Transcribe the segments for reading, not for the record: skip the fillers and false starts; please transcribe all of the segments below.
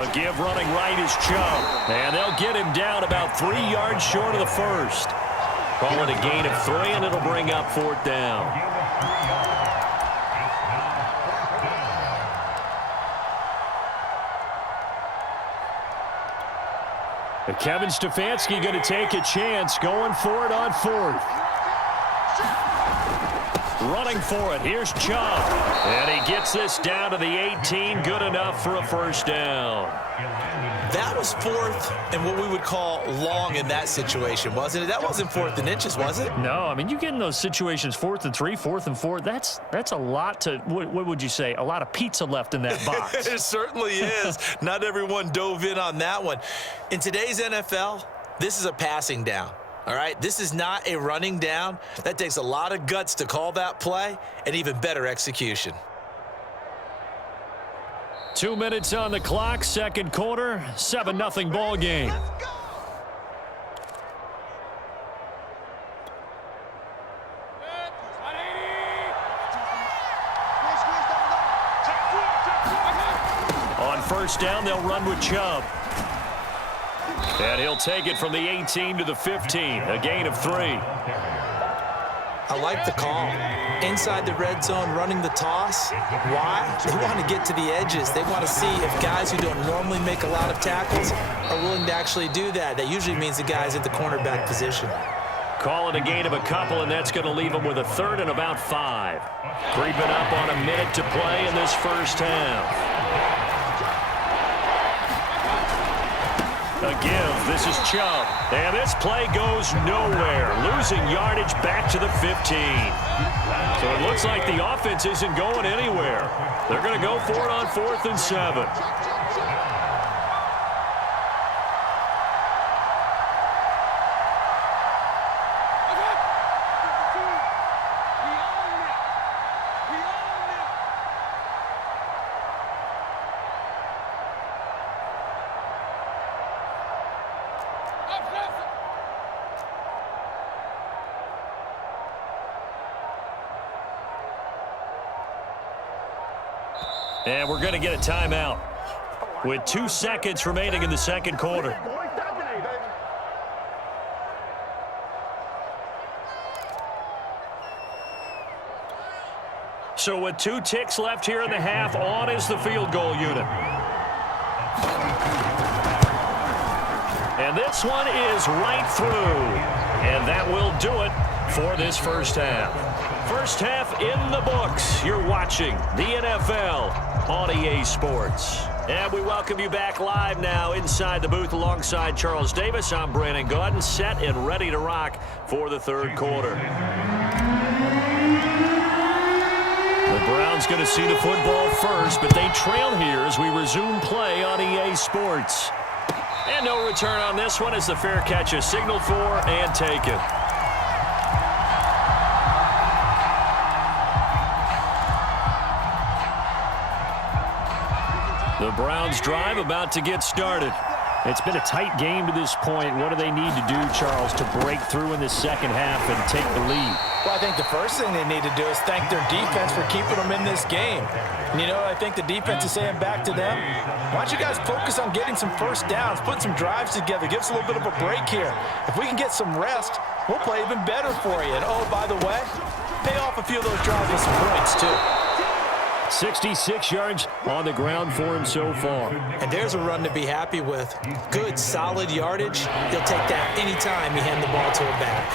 A give running right is Chubb. And they'll get him down about 3 yards short of the first. Call it a gain of 3, and it'll bring up 4th down. Kevin Stefanski going to take a chance, going for it on 4th. Running for it, here's Chubb. And he gets this down to the 18, good enough for a first down. That was 4th and what we would call long in that situation, wasn't it? That wasn't 4th and inches, was it? No, I mean, you get in those situations 4th and 3, 4th and 4. That's a lot to, what would you say, a lot of pizza left in that box. It certainly is. Not everyone dove in on that one. In today's NFL, this is a passing down. All right, this is not a running down. That takes a lot of guts to call that play and even better execution. 2 minutes on the clock, second quarter, 7-0 ball game. On first down, they'll run with Chubb. And he'll take it from the 18 to the 15, a gain of 3. I like the call. Inside the red zone, running the toss. Why? They want to get to the edges. They want to see if guys who don't normally make a lot of tackles are willing to actually do that. That usually means the guys at the cornerback position. Call it a gain of a couple, and that's going to leave them with a 3rd and about 5. Creeping up on a minute to play in this first half. A give. This is Chubb. And this play goes nowhere. Losing yardage back to the 15. So it looks like the offense isn't going anywhere. They're going to go for it on 4th and 7. And we're going to get a timeout with 2 seconds remaining in the second quarter. So with 2 ticks left here in the half, on is the field goal unit. And this one is right through. And that will do it for this first half. First half in the books. You're watching the NFL on EA Sports. And we welcome you back live now inside the booth alongside Charles Davis. I'm Brandon Gaudin, set and ready to rock for the third quarter. The Browns going to see the football first, but they trail here as we resume play on EA Sports. And no return on this one as the fair catch is signaled for and taken. The Browns drive about to get started. It's been a tight game to this point. What do they need to do, Charles, to break through in the second half and take the lead? Well, I think the first thing they need to do is thank their defense for keeping them in this game. And, you know, I think the defense is saying back to them, why don't you guys focus on getting some first downs, put some drives together, give us a little bit of a break here. If we can get some rest, we'll play even better for you. And, oh, by the way, pay off a few of those drives with some points, too. 66 yards on the ground for him so far. And there's a run to be happy with. Good, solid yardage. He'll take that anytime you hand the ball to a back.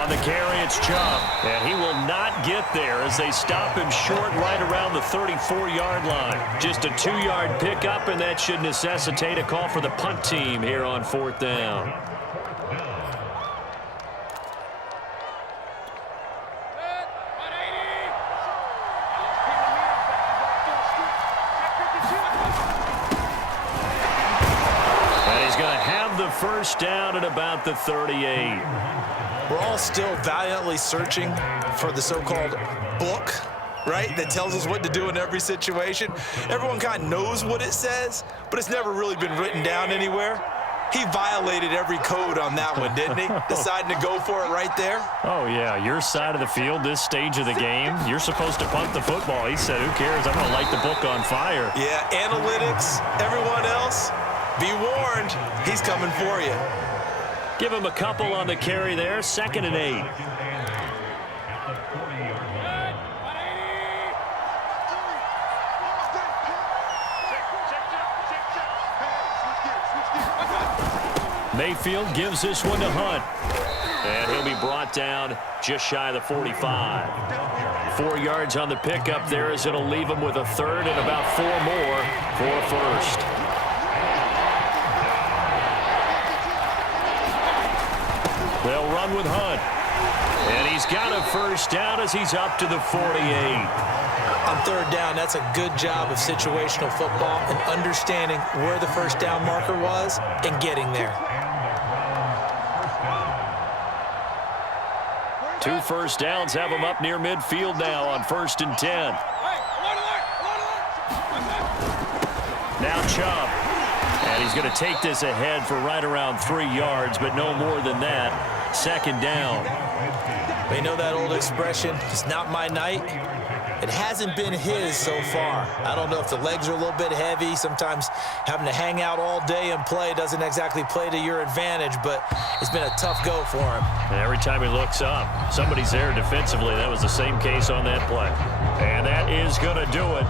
On the carry, it's Chubb. And he will not get there as they stop him short right around the 34-yard line. Just a 2-yard pickup, and that should necessitate a call for the punt team here on fourth down. First down at about the 38. We're all still valiantly searching for the so-called book, right, that tells us what to do in every situation. Everyone kind of knows what it says, but it's never really been written down anywhere. He violated every code on that one, didn't he? Deciding to go for it right there. Oh, yeah, your side of the field, this stage of the game, you're supposed to punt the football. He said, who cares? I'm going to light the book on fire. Yeah, analytics, everyone else, be warned, he's coming for you. Give him a couple on the carry there, 2nd and 8. Mayfield gives this one to Hunt. And he'll be brought down just shy of the 45. 4 yards on the pickup there as it'll leave him with a 3rd and about 4 more for a 1st. They'll run with Hunt. And he's got a 1st down as he's up to the 48. On 3rd down, that's a good job of situational football and understanding where the 1st down marker was and getting there. 2 1st downs have him up near midfield now on 1st and 10. Now Chubb. And he's going to take this ahead for right around 3 yards, but no more than that. 2nd down. They know that old expression, it's not my night. It hasn't been his so far. I don't know if the legs are a little bit heavy. Sometimes having to hang out all day and play doesn't exactly play to your advantage, but it's been a tough go for him. And every time he looks up, somebody's there defensively. That was the same case on that play. And that is going to do it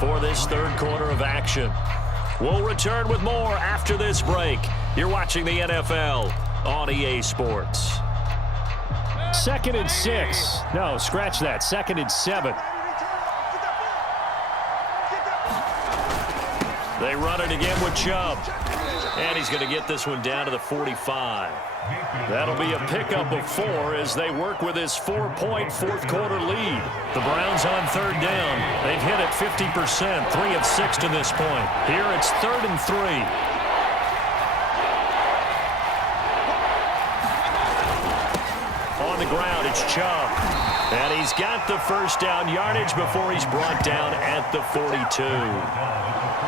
for this 3rd quarter of action. We'll return with more after this break. You're watching the NFL on EA Sports. 2nd and 6. No, scratch that. 2nd and 7. They run it again with Chubb. And he's going to get this one down to the 45. That'll be a pickup of 4 as they work with his 4-point 4th quarter lead. The Browns on 3rd down. They've hit it 50%, 3 of 6 to this point. Here it's 3rd and 3. On the ground, it's Chubb. And he's got the 1st down yardage before he's brought down at the 42.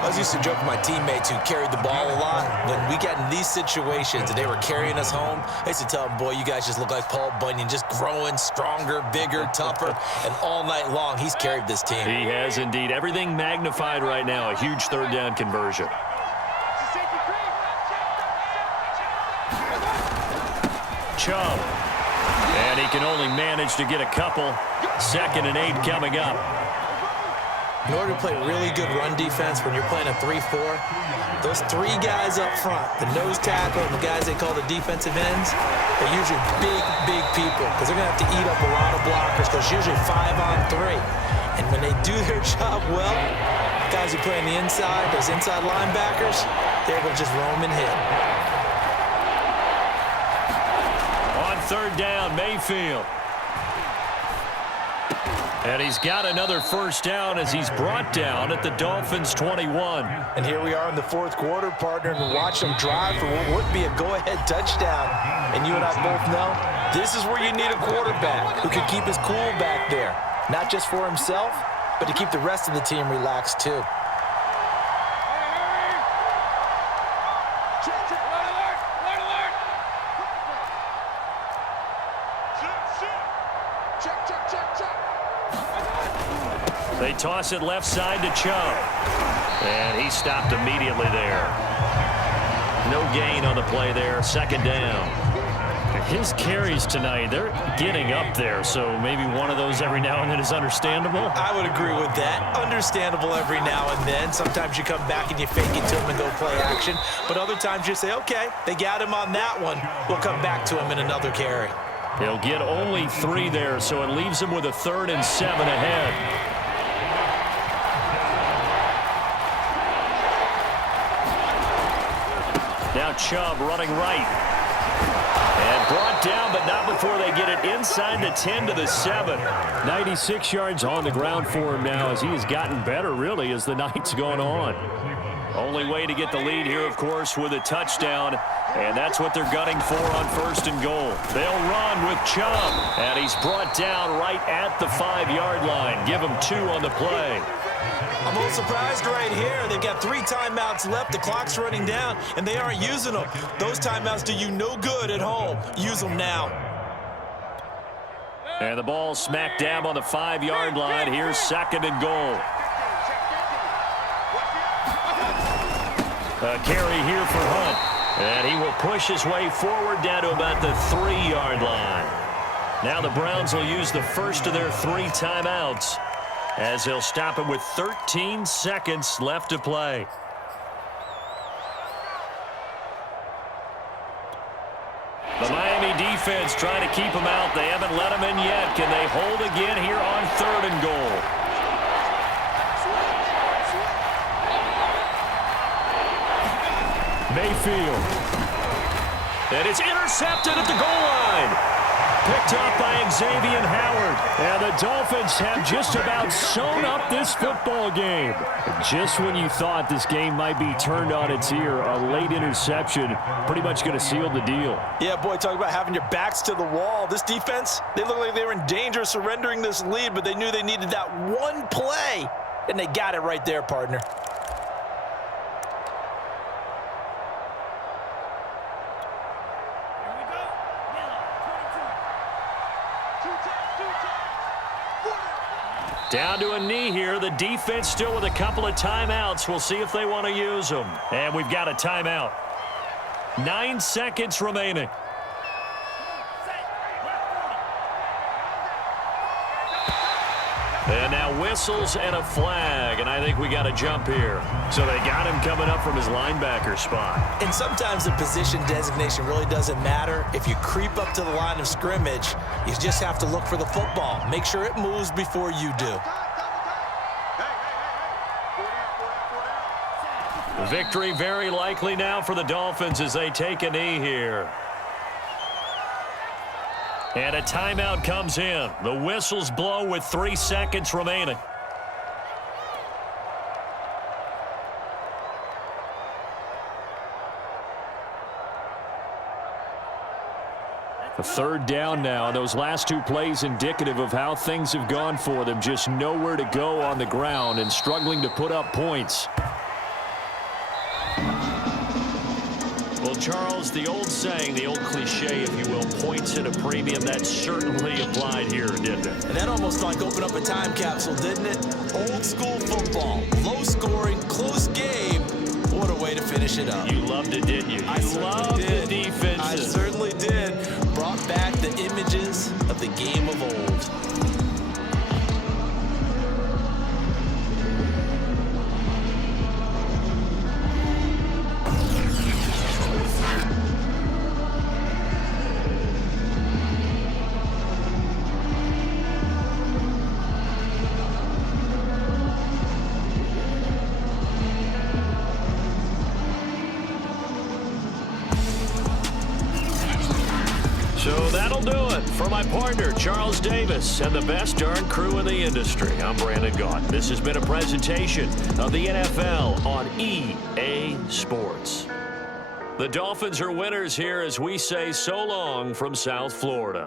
I was used to joke with my teammates who carried the ball a lot. When we got in these situations and they were carrying us home, I used to tell them, boy, you guys just look like Paul Bunyan, just growing stronger, bigger, tougher. And all night long, he's carried this team. He has indeed. Everything magnified right now. A huge 3rd down conversion. Chubb. And he can only manage to get a couple. 2nd and 8 coming up. In order to play really good run defense when you're playing a 3-4, those 3 guys up front, the nose tackle and the guys they call the defensive ends, they're usually big people because they're going to have to eat up a lot of blockers because usually 5 on 3. And when they do their job well, guys who play on the inside, those inside linebackers, they're going to just roam and hit. On 3rd down, Mayfield. And he's got another 1st down as he's brought down at the Dolphins' 21. And here we are in the 4th quarter, partner, and watch them drive for what would be a go-ahead touchdown. And you and I both know this is where you need a quarterback who can keep his cool back there. Not just for himself, but to keep the rest of the team relaxed too. They toss it left side to Chubb. And he stopped immediately there. No gain on the play there. 2nd down. His carries tonight, they're getting up there, so maybe one of those every now and then is understandable. I would agree with that. Understandable every now and then. Sometimes you come back and you fake it to him and go play action. But other times you say, okay, they got him on that one. We'll come back to him in another carry. He'll get only 3 there, so it leaves him with a 3rd and 7 ahead. Now Chubb running right. And brought down, but not before they get it inside the 10 to the 7. 96 yards on the ground for him now as he has gotten better, really, as the night's going on. Only way to get the lead here, of course, with a touchdown. And that's what they're gunning for on 1st and goal. They'll run with Chubb. And he's brought down right at the 5-yard line. Give him 2 on the play. I'm a little surprised right here. They've got 3 timeouts left. The clock's running down, and they aren't using them. Those timeouts do you no good at home. Use them now. And the ball smack dab on the 5-yard line. Here's 2nd and goal. A carry here for Hunt. And he will push his way forward down to about the 3-yard line. Now the Browns will use the first of their 3 timeouts as they'll stop it with 13 seconds left to play. The Miami defense trying to keep them out. They haven't let them in yet. Can they hold again here on 3rd and goal? Mayfield. And it's intercepted at the goal line. Picked up by Xavier Howard. And the Dolphins have just about sewn up this football game. Just when you thought this game might be turned on its ear, a late interception pretty much going to seal the deal. Yeah, boy, talk about having your backs to the wall. This defense, they look like they were in danger of surrendering this lead, but they knew they needed that one play, and they got it right there, partner. Down to a knee here. The defense still with a couple of timeouts. We'll see if they want to use them. And we've got a timeout. 9 seconds remaining. And now whistles and a flag, and I think we got a jump here. So they got him coming up from his linebacker spot. And sometimes the position designation really doesn't matter. If you creep up to the line of scrimmage, you just have to look for the football. Make sure it moves before you do. Victory very likely now for the Dolphins as they take a knee here. And a timeout comes in. The whistles blow with 3 seconds remaining. A 3rd down now, and those last 2 plays indicative of how things have gone for them. Just nowhere to go on the ground and struggling to put up points. Well, Charles, the old saying, the old cliche, if you will, points at a premium, that certainly applied here, didn't it? And that almost like opened up a time capsule, didn't it? Old school football, low scoring, close game. What a way to finish it up. You loved it, didn't you? I loved did. The defenses. I certainly did. Brought back the images of the game of old. So that'll do it for my partner, Charles Davis, and the best darn crew in the industry. I'm Brandon Gaunt. This has been a presentation of the NFL on EA Sports. The Dolphins are winners here as we say so long from South Florida.